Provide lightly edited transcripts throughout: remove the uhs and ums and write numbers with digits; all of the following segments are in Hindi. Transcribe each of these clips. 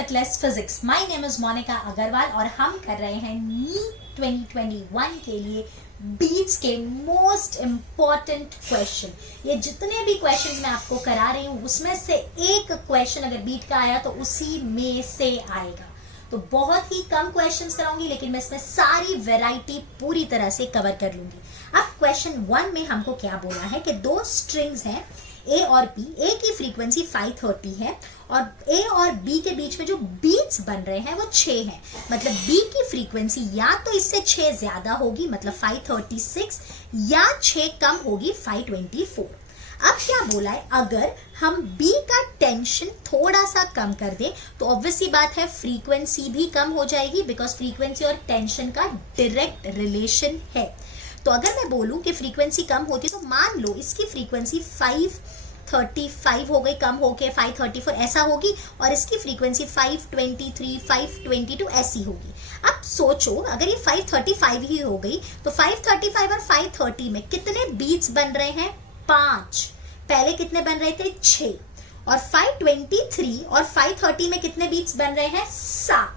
Effortless physics. My name is Monika Agarwal और हम कर रहे हैं नीट 2021 के लिए बीट्स के मोस्ट इम्पॉर्टेंट क्वेश्चन। ये जितने भी क्वेश्चन मैं आपको करा रही हूँ उसमें से एक क्वेश्चन अगर बीट का आया तो उसी में से आएगा। तो बहुत ही कम क्वेश्चंस कराऊंगी लेकिन मैं इसमें सारी वैरायटी पूरी तरह से कवर कर लूंगी। अब क्वेश्चन 1 में हमको क्या बोला है कि दो स्ट्रिंग्स हैं ए और बी, ए की फ्रीक्वेंसी 530 है और ए और बी के बीच में जो बीट्स बन रहे हैं वो 6 हैं। मतलब बी की फ्रीक्वेंसी या तो इससे 6 ज्यादा होगी मतलब 536 या 6 कम होगी 524। अब क्या बोला है, अगर हम बी का टेंशन थोड़ा सा कम कर दे तो ऑब्वियस सी बात है फ्रीक्वेंसी भी कम हो जाएगी बिकॉज फ्रीक्वेंसी और टेंशन का डायरेक्ट रिलेशन है। तो अगर मैं बोलूं कि फ्रीक्वेंसी कम होती तो मान लो इसकी फ्रीक्वेंसी 535 हो गई, कम होके 534 ऐसा होगी और इसकी फ्रीक्वेंसी 523 522 ऐसी होगी। अब सोचो अगर ये 535 ही हो गई तो 535 और 530 में कितने बीट्स बन रहे हैं? 5। पहले कितने बन रहे थे? 6। और 523 और 530 में कितने बीट्स बन रहे हैं? 7।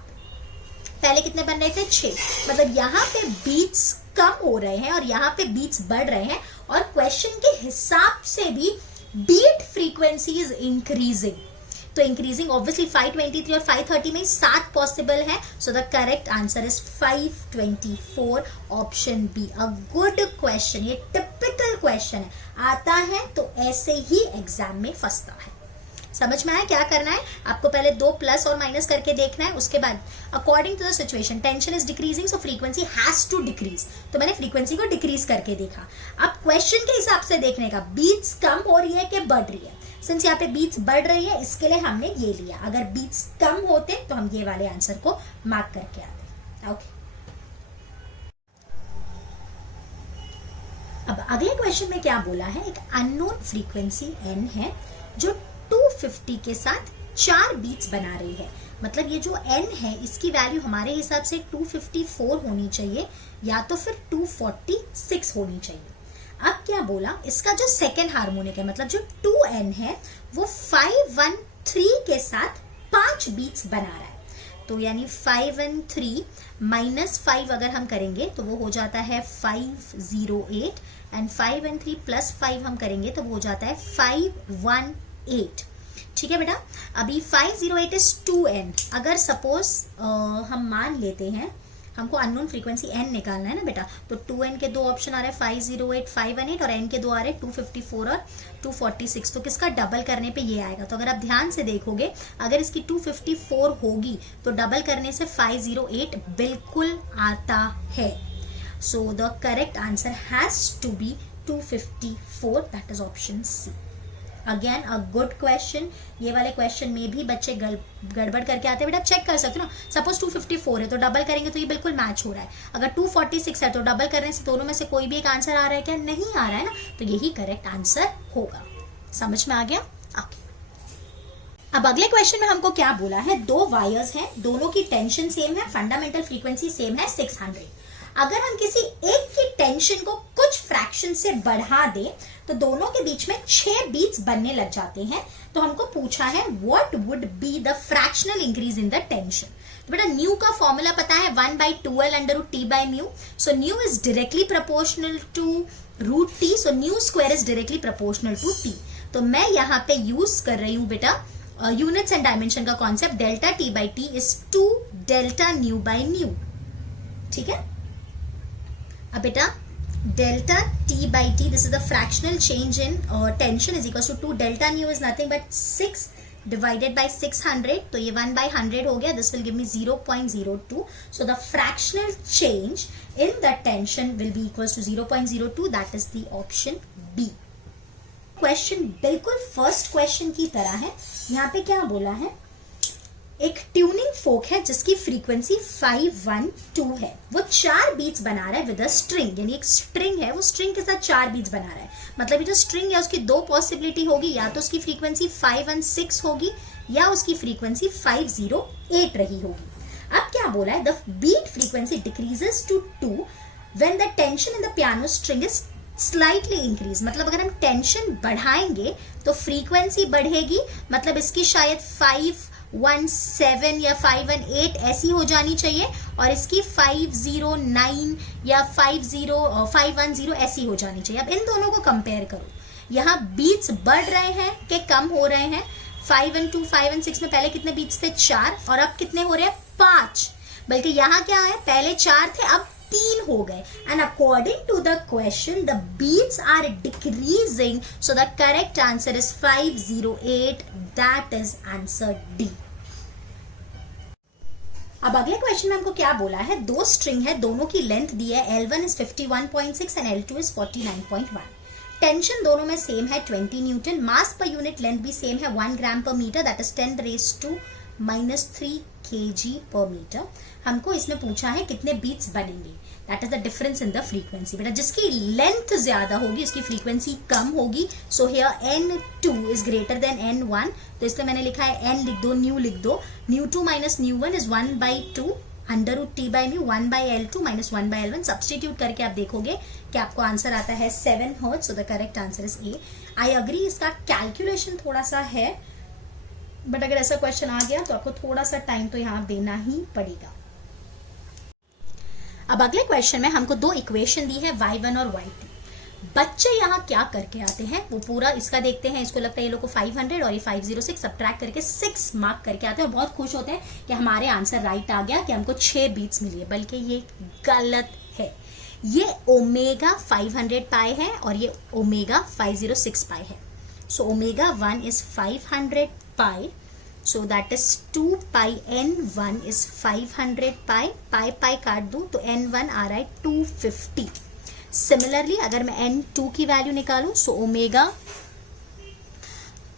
पहले कितने बन रहे थे? 6। मतलब यहाँ पे बीट्स कम हो रहे हैं और यहाँ पे बीट्स बढ़ रहे हैं और क्वेश्चन के हिसाब से भी बीट फ्रीक्वेंसी इज इंक्रीजिंग। तो इंक्रीजिंग ऑब्वियसली 523 और 530 में 7 पॉसिबल है। So the correct answer is 524 option B. A good question, ये टिपिकल क्वेश्चन है, आता है तो ऐसे ही एग्जाम में फंसता है। समझ में आया क्या करना है? आपको पहले 2 प्लस और माइनस करके देखना है, उसके बाद according to the situation tension is decreasing so frequency has to decrease. तो मैंने फ्रीक्वेंसी को डिक्रीज करके देखा। अब क्वेश्चन के हिसाब से देखने का बीट्स कम हो रही है कि बढ़ रही है। सिंस यहाँ पे बीट्स बढ़ रही है इसके लिए हमने ये लिया। अगर बीट्स कम होते तो हम ये वाले आंसर को मार्क करके आते। ओके, अब अगले क्वेश्चन में क्या बोला है, एक अननोन फ्रीक्वेंसी n है जो 250 के साथ 4 बीट्स बना रही है। मतलब ये जो n है इसकी वैल्यू हमारे हिसाब से 254 होनी चाहिए या तो फिर 246 होनी चाहिए। अब क्या बोला, इसका जो सेकेंड हार्मोनिक है मतलब जो 2n है वो 513 के साथ 5 बीट्स बना रहा है। तो यानी 513 माइनस 5 अगर हम करेंगे तो वो हो जाता है 508 एंड 5 and 3 प्लस 5 हम करेंगे तो वो हो जाता है 518। ठीक है बेटा, अभी 508 इज 2n। अगर सपोज हम मान लेते हैं हमको अननोन फ्रीक्वेंसी n निकालना है ना बेटा, तो 2n के 2 ऑप्शन आ रहे हैं 508 518 और n के 2 आ रहे हैं 254 और 246। तो किसका डबल करने पे ये आएगा। तो अगर आप ध्यान से देखोगे अगर इसकी 254 होगी तो डबल करने से 508 बिल्कुल आता है। So the correct answer has to be 254, that is option C. Again a good question. ये वाले क्वेश्चन में भी बच्चे गड़बड़ करके आते हैं बेटा, चेक कर सकते हो ना। सपोज 254 है तो डबल करेंगे तो ये बिल्कुल मैच हो रहा है। अगर 246 है तो डबल करने से दोनों में से कोई भी एक आंसर आ रहा है क्या? नहीं आ रहा है ना, तो यही करेक्ट आंसर होगा। समझ में आ गया? ओके, अब अगले क्वेश्चन में हमको क्या बोला है, 2 वायर्स हैं, दोनों की टेंशन सेम है, फंडामेंटल फ्रीक्वेंसी सेम है 600। अगर हम किसी एक की टेंशन को कुछ फ्रैक्शन से बढ़ा दें तो दोनों के बीच में 6 बीट्स बनने लग जाते हैं। तो हमको पूछा है what would be the fractional increase in the tension. तो बेटा न्यू का फॉर्मूला पता है 1/2L √ t/μ। So nu is directly proportional to √t, so nu square is directly proportional to t। तो मैं यहाँ पे यूज कर रही हूँ बेटा यूनिट्स एंड डायमेंशन का concept, delta t/t is 2 delta न्यू/μ। ठीक है, अब बेटा delta t/t, this is the fractional change in tension is equals to 2 delta nu is nothing but 6 divided by 600. तो ये 1/100 हो गया, this will give me 0.02. So the fractional change in the tension will be equals to 0.02, that is the option B. Question बिल्कुल फर्स्ट क्वेश्चन की तरह है। यहाँ पे क्या बोला है, एक ट्यूनिंग फोक है जिसकी फ्रीक्वेंसी 512 है, वो 4 बीट्स बना रहा है विद अ स्ट्रिंग। यानी एक स्ट्रिंग है, वो स्ट्रिंग के साथ 4 बीट्स बना रहा है। मतलब ये जो स्ट्रिंग है उसकी 2 पॉसिबिलिटी होगी, या तो उसकी फ्रीक्वेंसी 516 होगी या उसकी फ्रीक्वेंसी 508 रही होगी। अब क्या बोला है, the beat frequency decreases to 2 when the tension in the piano string is slightly increase. मतलब अगर हम टेंशन बढ़ाएंगे तो फ्रीक्वेंसी बढ़ेगी, मतलब इसकी शायद 5 517 या 518 ऐसी हो जानी चाहिए, और इसकी 509 या 510 ऐसी हो जानी चाहिए। अब इन दोनों को कंपेयर करो, यहाँ बीट्स बढ़ रहे हैं कि कम हो रहे हैं? 5 and 2, 5 and 6 में पहले कितने बीट्स थे? 4, और अब कितने हो रहे हैं? 5। बल्कि यहाँ क्या है, पहले 4 थे, अब 3 हो गए। And according to the question the beats are decreasing, so the correct answer is 508, that is answer D. अब अगले क्वेश्चन में हमको क्या बोला है, दो स्ट्रिंग है, दोनों की लेंथ दी है, L1 is 51.6 and L2 is 49.1। Tension दोनों में सेम है 20 न्यूटन, मास पर यूनिट लेंथ भी सेम है 1 ग्राम पर मीटर, दैट इज 10⁻³ kg पर मीटर। हमको इसमें पूछा है कितने बीट्स बनेंगे, that is the difference in the frequency. बेटा जिसकी लेंथ ज्यादा होगी उसकी फ्रीक्वेंसी कम होगी, so here N2 is greater than N1, तो इसलिए मैंने लिखा है N लिख दो, न्यू लिख दो, ν2 minus ν1 is 1/2 √T/μ 1/L2 minus 1/L1। Substitute करके आप देखोगे कि आपको आंसर आता है 7 hertz, so the correct answer is a. I agree, इसका कैलकुलेशन थोड़ा सा है, बट अगर ऐसा क्वेश्चन आ गया तो आपको थोड़ा सा टाइम तो यहाँ देना ही पड़ेगा। अब अगले क्वेश्चन में हमको दो इक्वेशन दी है y1 और y2। बच्चे यहाँ क्या करके आते हैं वो पूरा इसका देखते हैं। इसको लगता है ये लोग को 500 और ये 506 सब्ट्रैक्ट करके 6 मार्क करके आते हैं और बहुत खुश होते हैं कि हमारे आंसर राइट आ गया, कि हमको 6 बीट्स मिली है, बल्कि ये गलत है। ये ओमेगा 500 पाई है और ये ओमेगा 506 पाई है। So omega 1 is 500 pi, so that is 2 pi n1 is 500 pi, pi काट दूं तो n1 आ रहा है 250। सिमिलरली अगर मैं n2 की वैल्यू निकालूं, सो ओमेगा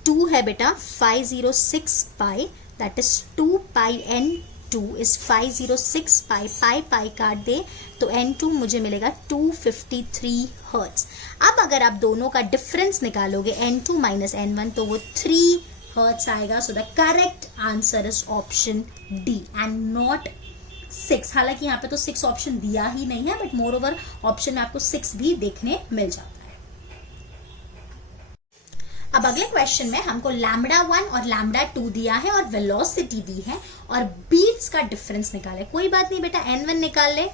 2 है बेटा 506 pi, that is 2 pi n2 is 506 pi, pi काट दे तो n2 मुझे मिलेगा 253 हर्ट्ज। अब अगर आप दोनों का डिफरेंस निकालोगे n2 माइनस n1 तो वो 3 हर्ट्ज आएगा। सो the correct answer is option D and not 6। हालांकि यहाँ पे तो 6 ऑप्शन दिया ही नहीं है, बट मोर ओवर ऑप्शन में आपको 6 भी देखने मिल जाता है। अब अगले क्वेश्चन में हमको λ1 और λ2 दिया है और वेलोसिटी दी है और बीट्स का डिफरेंस निकाले। कोई बात नहीं बेटा, n1 निकाल ले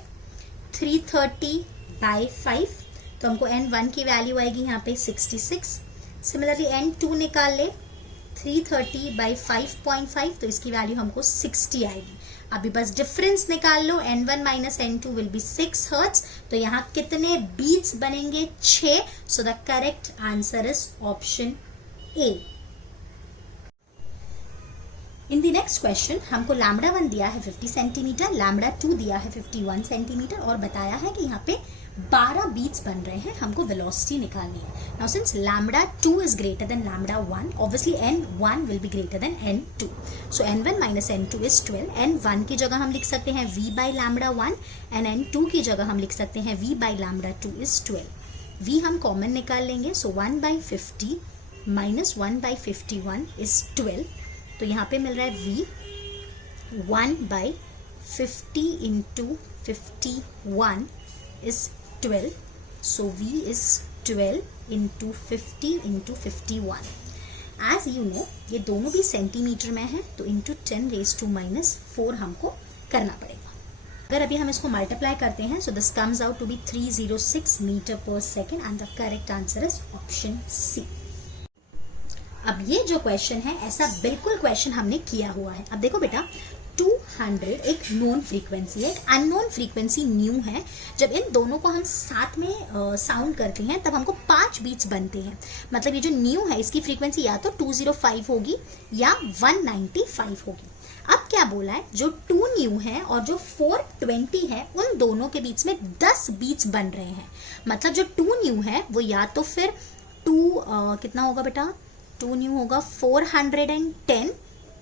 330/5, तो हमको n1 की वैल्यू आएगी यहाँ पे 66। सिमिलरली n2 निकाल ले 330/5.5, तो इसकी वैल्यू हमको 60 आएगी। अभी बस डिफरेंस निकाल लो, n1 minus n2 will be 6 hertz, तो यहाँ कितने बीट्स बनेंगे? 6। सो the correct answer is option A. In the next question हमको λ1 दिया है 50 सेंटीमीटर, λ2 दिया है 51 सेंटीमीटर और बताया है कि यहाँ पे 12 बीट्स बन रहे हैं, हमको वेलोसिटी निकालनी है। Now since λ2 is greater than λ1, obviously n1 will be greater than n2. So n1 minus n2 is 12. n1 की जगह हम लिख सकते हैं v by λ1 and n2 की जगह हम लिख सकते हैं v by λ2 is 12. v हम कॉमन निकाल लेंगे, so 1/50 minus 1/51 is 12. तो यहाँ पे मिल रहा है v 1/50 into 51 is 12, so v is 12 into 50 into 51. As you know, ये दोनों भी सेंटीमीटर में है, तो into 10⁻⁻4 हमको करना पड़ेगा। अगर अभी हम इसको मल्टीप्लाई करते हैं, so this comes out to be 306 metre पर second and the correct answer is option C. अब ये जो क्वेश्चन है ऐसा बिल्कुल क्वेश्चन हमने किया हुआ है। अब देखो बेटा 200 एक नोन फ्रीक्वेंसी है, एक अननोन फ्रीक्वेंसी न्यू है। जब इन दोनों को हम साथ में साउंड करते हैं तब हमको 5 बीट्स बनते हैं। मतलब ये जो न्यू है इसकी फ्रीक्वेंसी या तो 205 होगी या 195 होगी। अब क्या बोला है, जो 2 न्यू है और जो 420 है उन दोनों के बीच में 10 बीट्स बन रहे हैं। मतलब जो 2 न्यू है वो या तो फिर कितना होगा बेटा, 2 न्यू होगा 410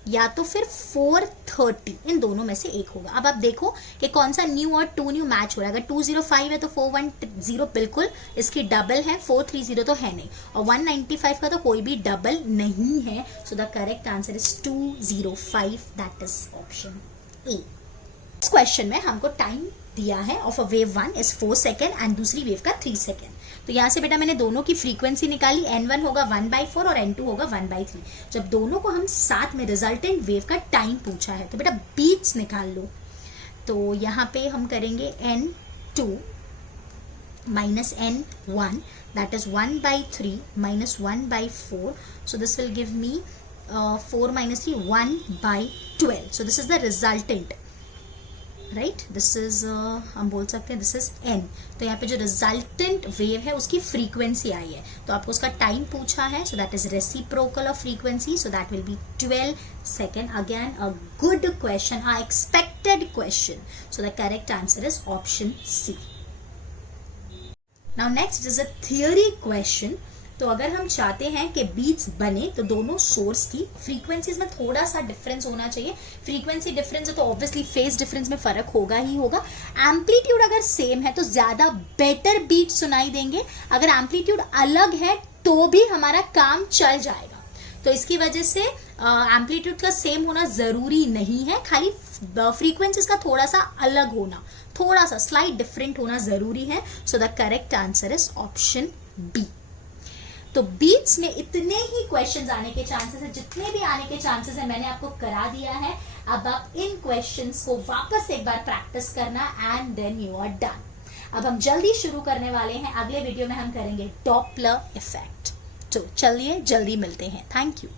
या तो फिर 430, इन दोनों में से एक होगा। अब आप देखो कि कौन सा न्यू और 2 न्यू मैच हो रहा है। अगर 205 है तो 410 बिल्कुल इसकी डबल है, 430 तो है नहीं, और 195 का तो कोई भी डबल नहीं है। So the correct answer is 205, that is option A. इस क्वेश्चन में हमको टाइम दिया है of a wave 1 is 4 second and दूसरी वेव का 3 सेकेंड। तो यहाँ से बेटा मैंने दोनों की फ्रीक्वेंसी निकाली, n1 होगा 1/4 और n2 होगा 1/3। जब दोनों को हम साथ में रिजल्टेंट वेव का टाइम पूछा है तो बेटा बीट्स निकाल लो। तो यहाँ पे हम करेंगे n2 minus n1, that is 1/3 minus 1/4, so this will give me 4 minus 3 1/12, so this is the resultant, right? This is हम बोल सकते हैं this is n। तो यहाँ पे जो resultant wave है उसकी frequency आई है, तो आपको उसका time पूछा है, so that is reciprocal of frequency, so that will be 12 second। Again a good question, a expected question, so the correct answer is option C। Now next is a theory question। तो अगर हम चाहते हैं कि बीट्स बने तो दोनों सोर्स की फ्रीक्वेंसीज में थोड़ा सा डिफरेंस होना चाहिए। फ्रीक्वेंसी डिफरेंस है तो ऑब्वियसली फेज डिफरेंस में फर्क होगा ही होगा। एम्पलीट्यूड अगर सेम है तो ज्यादा बेटर बीट सुनाई देंगे, अगर एम्पलीट्यूड अलग है तो भी हमारा काम चल जाएगा। तो इसकी वजह से एम्पलीट्यूड का सेम होना जरूरी नहीं है, खाली फ्रीक्वेंसीज का थोड़ा सा अलग होना, थोड़ा सा स्लाइट डिफरेंट होना जरूरी है। So the correct answer is option B. तो बीट्स में इतने ही क्वेश्चंस आने के चांसेस है, जितने भी आने के चांसेस है मैंने आपको करा दिया है। अब आप इन क्वेश्चंस को वापस एक बार प्रैक्टिस करना and then you are done. अब हम जल्दी शुरू करने वाले हैं, अगले वीडियो में हम करेंगे डॉपलर इफेक्ट। तो चलिए जल्दी मिलते हैं, थैंक यू।